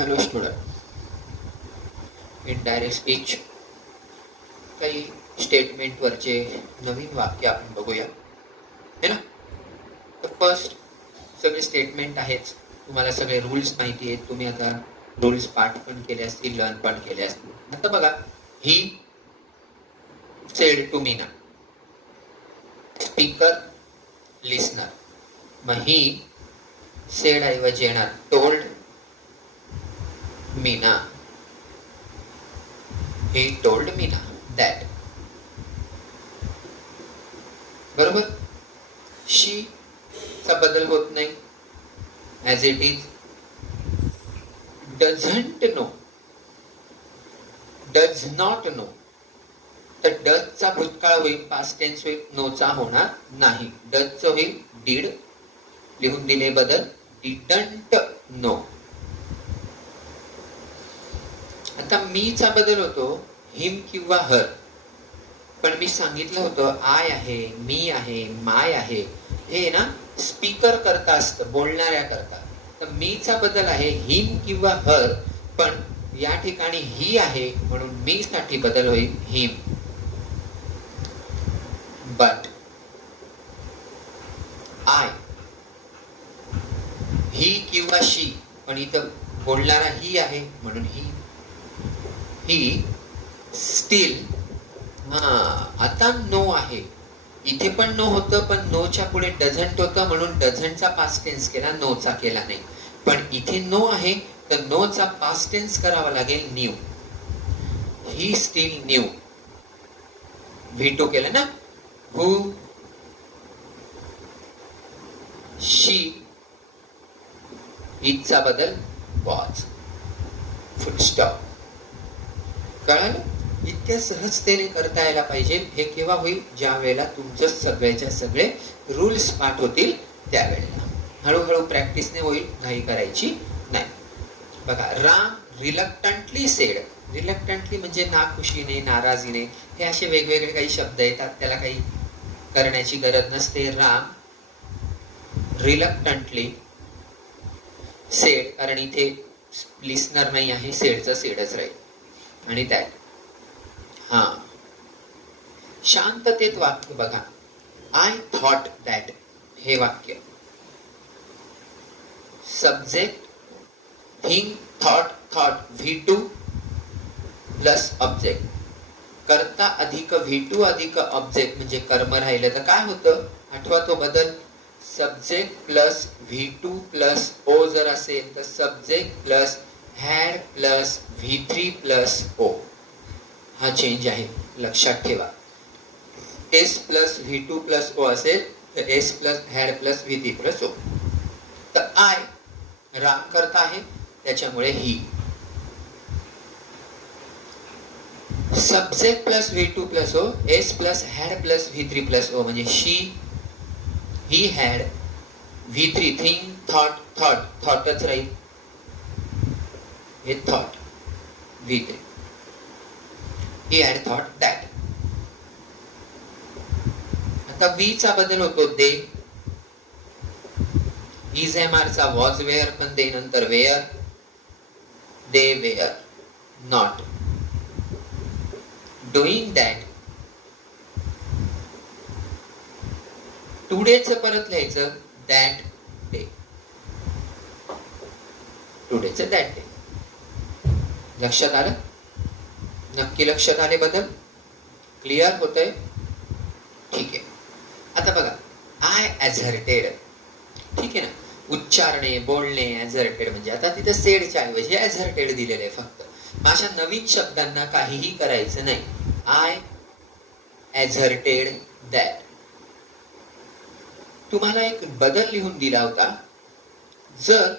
Hello student, indirect speech काही statement वरचे नवीन वाक्य आपण बघूया, है ना. तर फर्स्ट सगळे स्टेटमेंट आहेच, तुम्हाला सगळे रूल्स माहिती आहेत, तुम्ही आता रूल्स पाठ पण केले असतील, लर्न पण केले असतील. आता बघा, he said to Meena, speaker listener. मग ही सेड ऐवजी येणार told Meena. He told Meena that. बरोबर. she चा बदल होत नाही, as it is. doesn't know, does not know. तर does चा भूतकाळ होईल, past tense होईल, no चा होणार नाही. does चा होईल did, लिहून दिले बदल, didn't know. आता मी चा बदल होतो हिम किंवा हर, पण मी सांगितलं होतं आय आहे, मी आहे, माय आहे, हे ना स्पीकर करता असतं, बोलणाऱ्या करता. तर मी चा बदल आहे हिम किंवा हर, पण या ठिकाणी ही आहे म्हणून मी साठी बदल होईल हिम. बट आय, ही किंवा शी, पण इथं बोलणारा ही आहे म्हणून ही स्टील. आता नो आहे, इथे पण नो होतं, पण नोच्या पुढे डझंट होतं म्हणून डझंटचा पास्ट टेन्स केला, नोचा केला नाही. पण इथे नो आहे तर नोचा पास्ट टेन्स करावा लागेल न्यू. ही स्टील न्यू. V2 केलं ना, हु, शी, इथचा बदल वॉज. Full stop. कळालं? इतक्या सहजतेने करता यायला पाहिजे. हे केव्हा होईल? ज्या वेळेला तुमचं सगळ्याच्या सगळे रूल्स पाठ होतील त्यावेळेला. हळूहळू प्रॅक्टिसने होईल, घाई करायची नाही. बघा, राम रिलक्टंटली सेड. रिलक्टंटली म्हणजे नाखुशीने, नाराजीने, हे असे वेगवेगळे काही शब्द येतात, त्याला काही करण्याची गरज नसते. राम रिलक्टंटली सेड, कारण इथे लिसनर नाही आहे, सेडचं सेडच राहील. आणि दॅट, हा शांततेत वाक्य बघा, आय थॉट दॅट, हे वाक्य subject think thought thought V2 plus object. कर्ता अधिक V2 अधिक ऑब्जेक्ट म्हणजे कर्म राहिलं तर काय होतं? आठवा तो बदल. Subject plus V2 plus O जर असेल तर subject plus had plus V3 plus O. हा चेंज आहे, लक्षात ठेवा. S plus V2 plus O असेल तर S plus had plus V3 plus O. तर I राम करता आहे त्याच्यामुळे ही. Subject plus V2 plus O, S plus had plus V3 plus O म्हणजे she, he had, V3 think thought thought, thoughtच राहील, हे thought, V3. He had thought that. आता V चा बदल होतो दे. is MR चा was where, पण दे नंतर where, they were not doing that. टुडेच परत लिहायचं that day. टुडेच that day. लक्षात आलं? नक्की लक्षात आले बदल? क्लिअर होतंय? ठीक आहे. आता बघा, आय ऍझर्टेड, ठीक आहे ना, उच्चारणे, बोलणे, ऍझर्टेड म्हणजे आता तिथे सेडच्या ऐवजी ऍझर्टेड दिलेलं आहे फक्त. माझ्या नवीन शब्दांना काहीही करायचं नाही. I asserted that. तुम्हाला एक बदल लिहून दिला होता. जर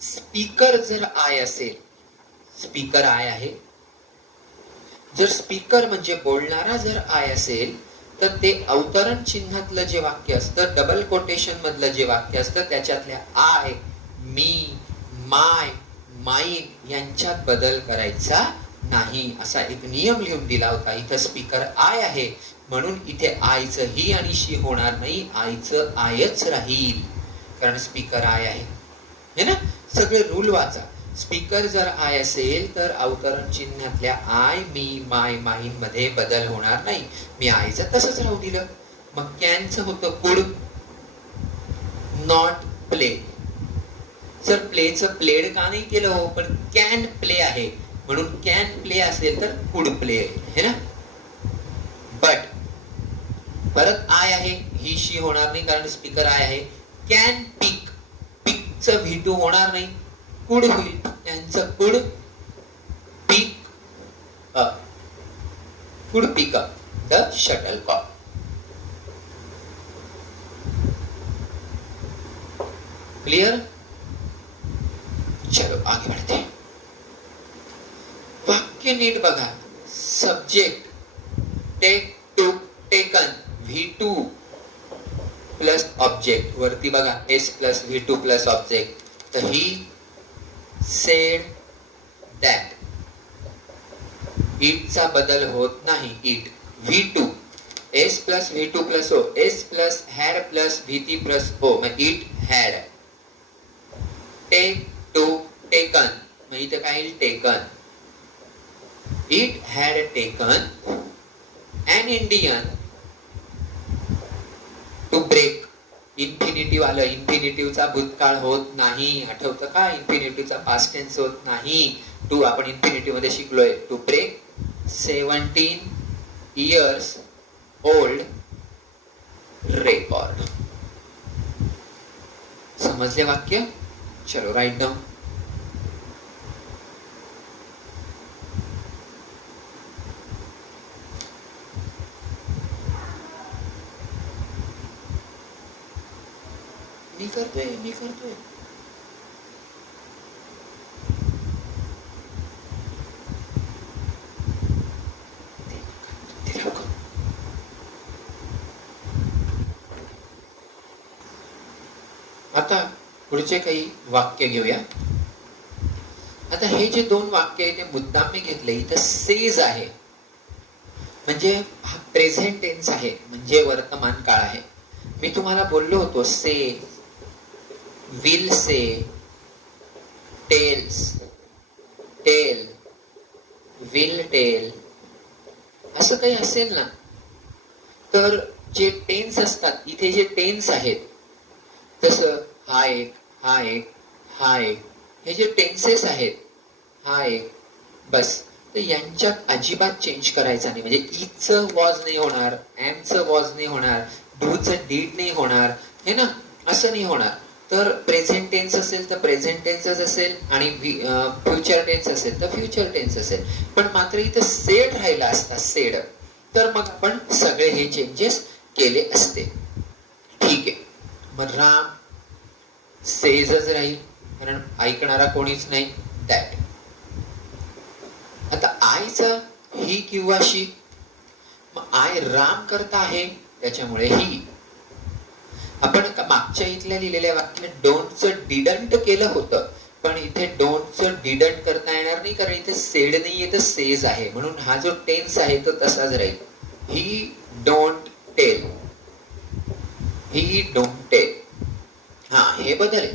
स्पीकर जर आय असेल, स्पीकर आय आहे, जर स्पीकर म्हणजे बोलणारा जर आय असेल तर ते अवतरण चिन्हातलं जे वाक्य असतं, डबल कोटेशन मधलं जे वाक्य असतं, त्याच्यातल्या आय, मी, माय, माईन यांच्यात बदल करायचा नाही, असा एक नियम लिहून दिला होता. इथं स्पीकर आय आहे म्हणून इथे आयचं ही आणि शी होणार नाही, आयचं आयच राहील, कारण स्पीकर आय आहे. है ना. सगळे रूल वाचा. स्पीकर जर आय असेल तर अवतरण चिन्हातल्या आय, मी, माय, माहीन मध्ये बदल होणार नाही. मी आयचं तसंच राहू दिलं. मग कॅनचं होतं कुड, नॉट प्ले. सर प्लेचं प्लेड का नाही केलं हो, पण कॅन प्ले आहे म्हणून कॅन प्ले असेल तर कुड प्ले है ना. बट परत आय आहे, ही शी होणार नाही कारण स्पीकर आय आहे. कॅन पिक, पिकचं V2 होणार नाही, कुड होईल. यांचं कुड pick up, could pick up the shuttlecock. Clear. चलो आगे बढ़ते हैं. वाक्य नीट बघा. Subject take, took, taken, V2 plus object. वरती बघा S plus V2 plus object. तर ही सेड दॅट. इटचा बदल होत नाही. It V2 S plus V2 plus O, S plus had plus VT plus O, मग it had. Take, took, taken, मग इथे काय येईल taken. It had taken an Indian to break. Infinitive आलं. इन्फिनिटिव्हचा भूतकाळ होत नाही. आठवतं का? इन्फिनिटिव्हचा पास्ट टेन्स होत नाही. टू आपण इन्फिनिटिव्ह मध्ये शिकलोय. To break 17 years old record. समजले वाक्य. चलो राइट डाउन. मी करतोय. आता पुढचे काही वाक्य घेऊया. आता हे जे दोन वाक्य आहे ते मुद्दाम मी घेतले. इथं सेज आहे म्हणजे हा प्रेझेंट टेन्स आहे, म्हणजे वर्तमान काळ आहे. मी तुम्हाला बोललो होतो say, will say, tells, tell, will tell, असं काही असेल ना तर जे टेन्स असतात, इथे जे टेन्स आहेत जसं हा एक, हा एक, हा एक, हे जे टेन्सेस आहेत, हा एक, बस. तर यांच्यात अजिबात चेंज करायचा नाही. म्हणजे इचं वॉज नाही होणार, एमचं वॉज नाही होणार, डूचं डीड नाही होणार, हे ना, असं नाही होणार. तर प्रेझेंट टेन्स असेल तर प्रेझेंट टेन्सच असेल आणि फ्युचर टेन्स असेल तर फ्युचर टेन्स असेल. पण मात्र इथं सेड राहिला असता, सेड, तर मग आपण सगळे हे चेंजेस केले असते. ठीक आहे. मग राम सेजच राहील कारण ऐकणारा कोणीच नाही. दॅट. आता आयचा ही किंवा शी, मग आय राम करता आहे त्याच्यामुळे ही. आपण मागच्या इथल्या लिहिलेल्या वाक्यात डोंटचं डिडंट केलं होतं, पण इथे डोंटचं डिडंट करता येणार नाही कारण इथे सेड नाहीये तर सेज आहे. म्हणून हा जो टेन्स आहे तो तसाच राहील. He don't tell, he don't tell. हा हे बदल.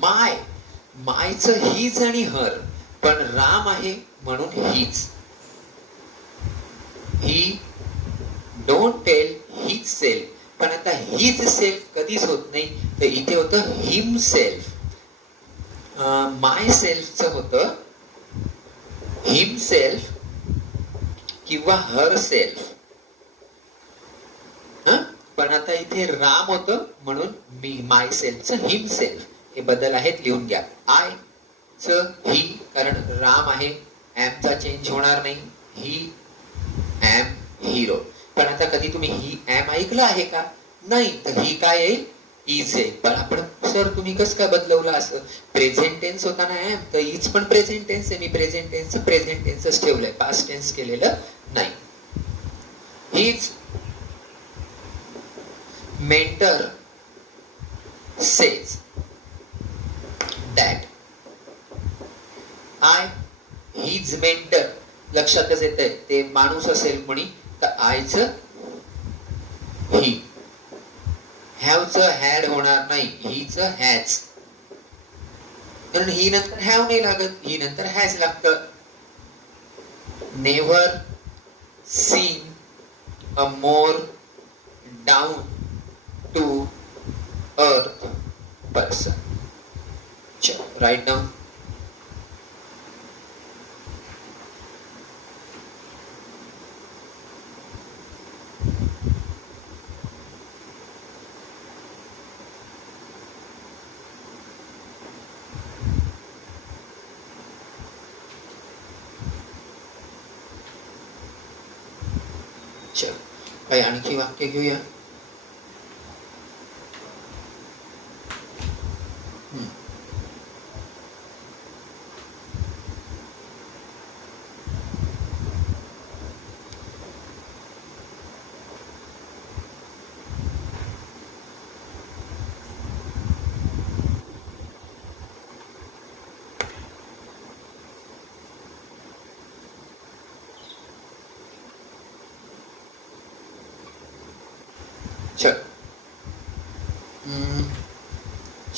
माय, मायचं हीच आणि हर, पण राम आहे म्हणून हीच. ही डोंट टेल हीच सेल्फ, पण आता हीच सेल्फ कधीच होत नाही. तर इथे होतं हिम सेल्फ. माय सेल्फचं होतं हिम सेल्फ किंवा हर सेल्फ. पण आता इथे राम होतं म्हणून मी माय सेल्फचं हिम सेल्फ. हे बदल आहेत, लिहून घ्या. आय च ही कारण राम आहे, एमचा चेंज होणार नाही. ही एम हिरो. पण आता कधी तुम्ही ही एम ऐकलं आहे का? नाही. तर ही काय येईल? इज आहे. पण आपण सर तुम्ही कसं काय बदलवलं असं? प्रेझेंट टेन्स होता ना एम, तर इज पण प्रेझेंट टेन्स आहे. मी प्रेझेंट टेन्सच ठेवलंय, पास्ट टेन्स केलेलं नाही. हीच mentor says that. I his mentor, लक्षातच येत आहे ते माणूस असेल कोणी तर आयचं ही. हॅवचं हॅड होणार नाही, हीच हॅज. कारण ही नंतर हॅव नाही लागत, ही नंतर हॅज लागतं. Never seen a more down to earth person. Write down. काही आणखी वाक्य घेऊया.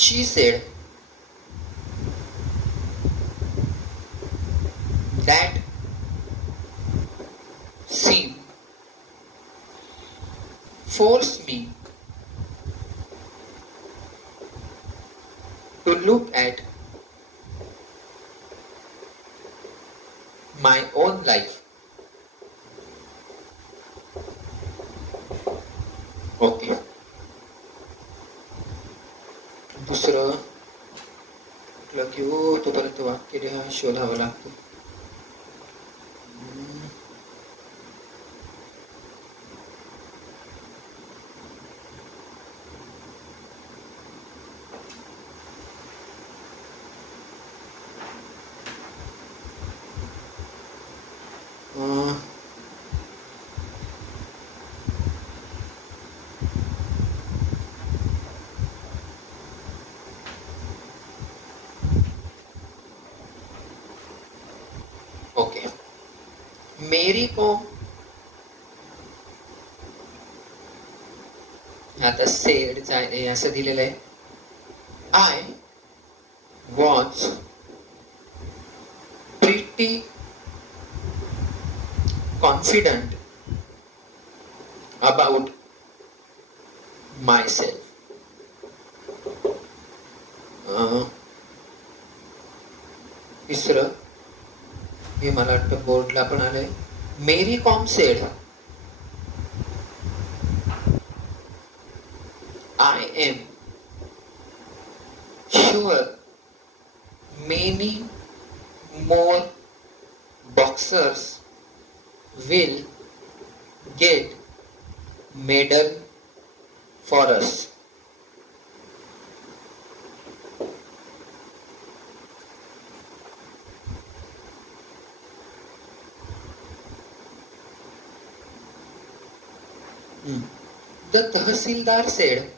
She said that scene forced me to look at my own life. Okay. दुसरं घेऊ, तोपर्यंत वाक्य लिहा, शोधावं लागतं. ओके. मेरी को आता सेड असं दिलेलं आहे. I was pretty confident about myself. तिसरं हे मला वाटतं बोर्डला पण आलंय. Mary Kom said I am sure many more boxers will get medal for us. The Tahsildar said,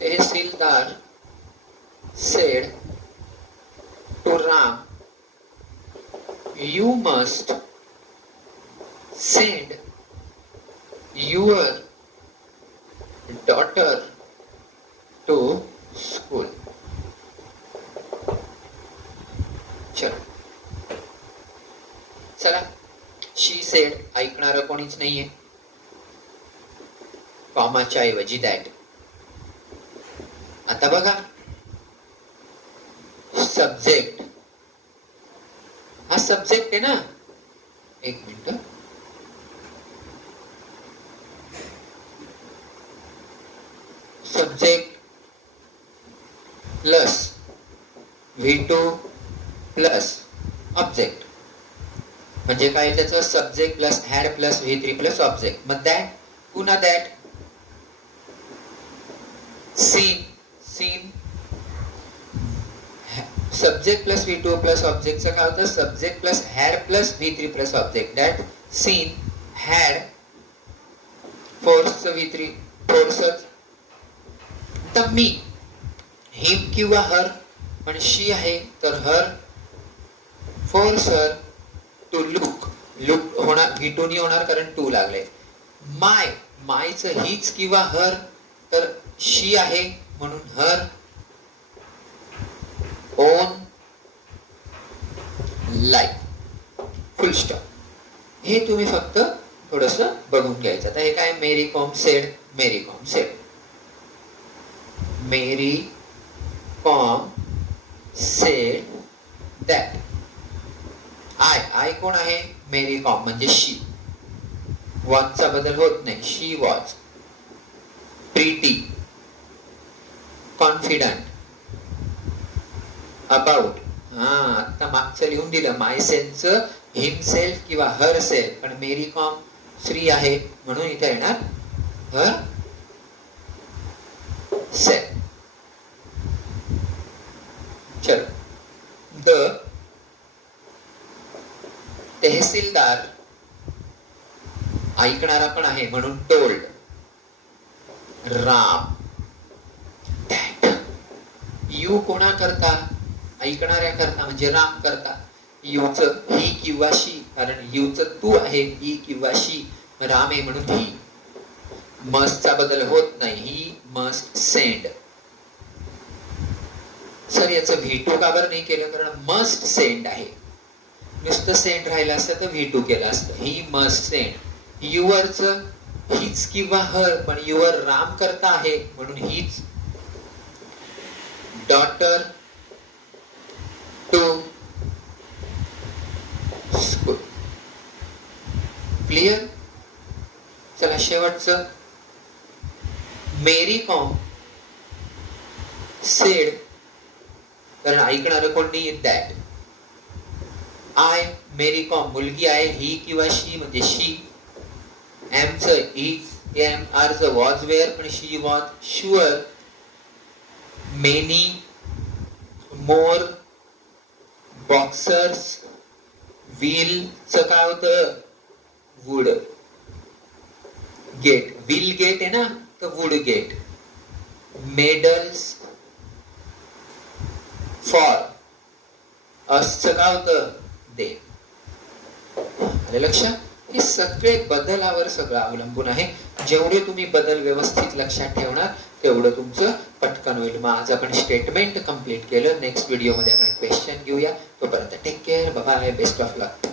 Tahsildar said to Ram, you must send your daughter to school. चला, शी sed ऐकणारं कोणीच नाहीये. कॉमाच्या ऐवजी दॅट. आता बघा, सब्जेक्ट हा सब्जेक्ट आहे ना. एक minute. Subject plus V2 plus object म्हणजे काय? त्याचं subject plus had plus V3 plus object. मग दॅट, पुन्हा that. Seen, seen subject plus V2 plus ऑब्जेक्टचं काय होतं? Subject plus had plus V3 plus object. That seen had force V3 फोर्सच. तर मी हिम किंवा हर, पण शी आहे तर her force her to look. Look होणार V2 नी होणार कारण टू लागले. माय, मायचं हीच किंवा हर तर शी आहे म्हणून her own life, full stop. हे तुम्ही फक्त थोडस बघून घ्यायचं. आता हे काय, Mary Kom said, Mary Kom said, Mary Kom said that. I कोण आहे, मेरी कॉम म्हणजे शी, वॉजचा बदल होत नाही, शी वॉज प्रीटी, कॉन्फिडंट, अबाउट. आता मागचं लिहून दिलं, माय सेल्फचं हिमसेल्फ किंवा हर सेल्फ, पण मेरी कॉम स्त्री आहे म्हणून इथे येणार हर सेल्फ. चलो, द तहसीलदार ऐकणारा पण आहे म्हणून टोल्ड राम दॅट. यू कोणा करता, ऐकणाऱ्या करता म्हणजे राम करता. यूच ही किंवा शी, कारण यूच तू आहे, ही किंवा शी, राम आहे म्हणून ही. मस्टचा बदल होत नाही, ही मस्ट सेंड. सर याचं V2 का बरं नाही केलं, कारण मस्ट सेंड आहे. नुसतं सेंड राहिलं असतं तर V2 केलं असतं. He must send. युअरच हीच किंवा हर, पण युअर राम करता आहे म्हणून हीच. Daughter to school. क्लिअर. चला शेवटचं, मेरी कॉम सेड, कारण ऐकणार कोण नाही, दॅट. आय, मेरी कॉम मुलगी आहे, ही किंवा शी म्हणजे शी. एमच इज, एम आरच वॉज वेअर, पण she was sure. Many, more, boxers, will च काय होतं, वुड गेट. विल गेट आहे ना, तर would get. Medals for us काय होतं, दे. आले लक्षात. हे सगळे बदलावर सगळं अवलंबून आहे. जेवढे तुम्ही बदल व्यवस्थित लक्षात ठेवणार तेवढं तुमचं पटकन होईल. मग आज आपण स्टेटमेंट कंप्लीट केलं. नेक्स्ट व्हिडिओ मध्ये आपण क्वेश्चन घेऊया. तोपर्यंत take care, bye, best of luck.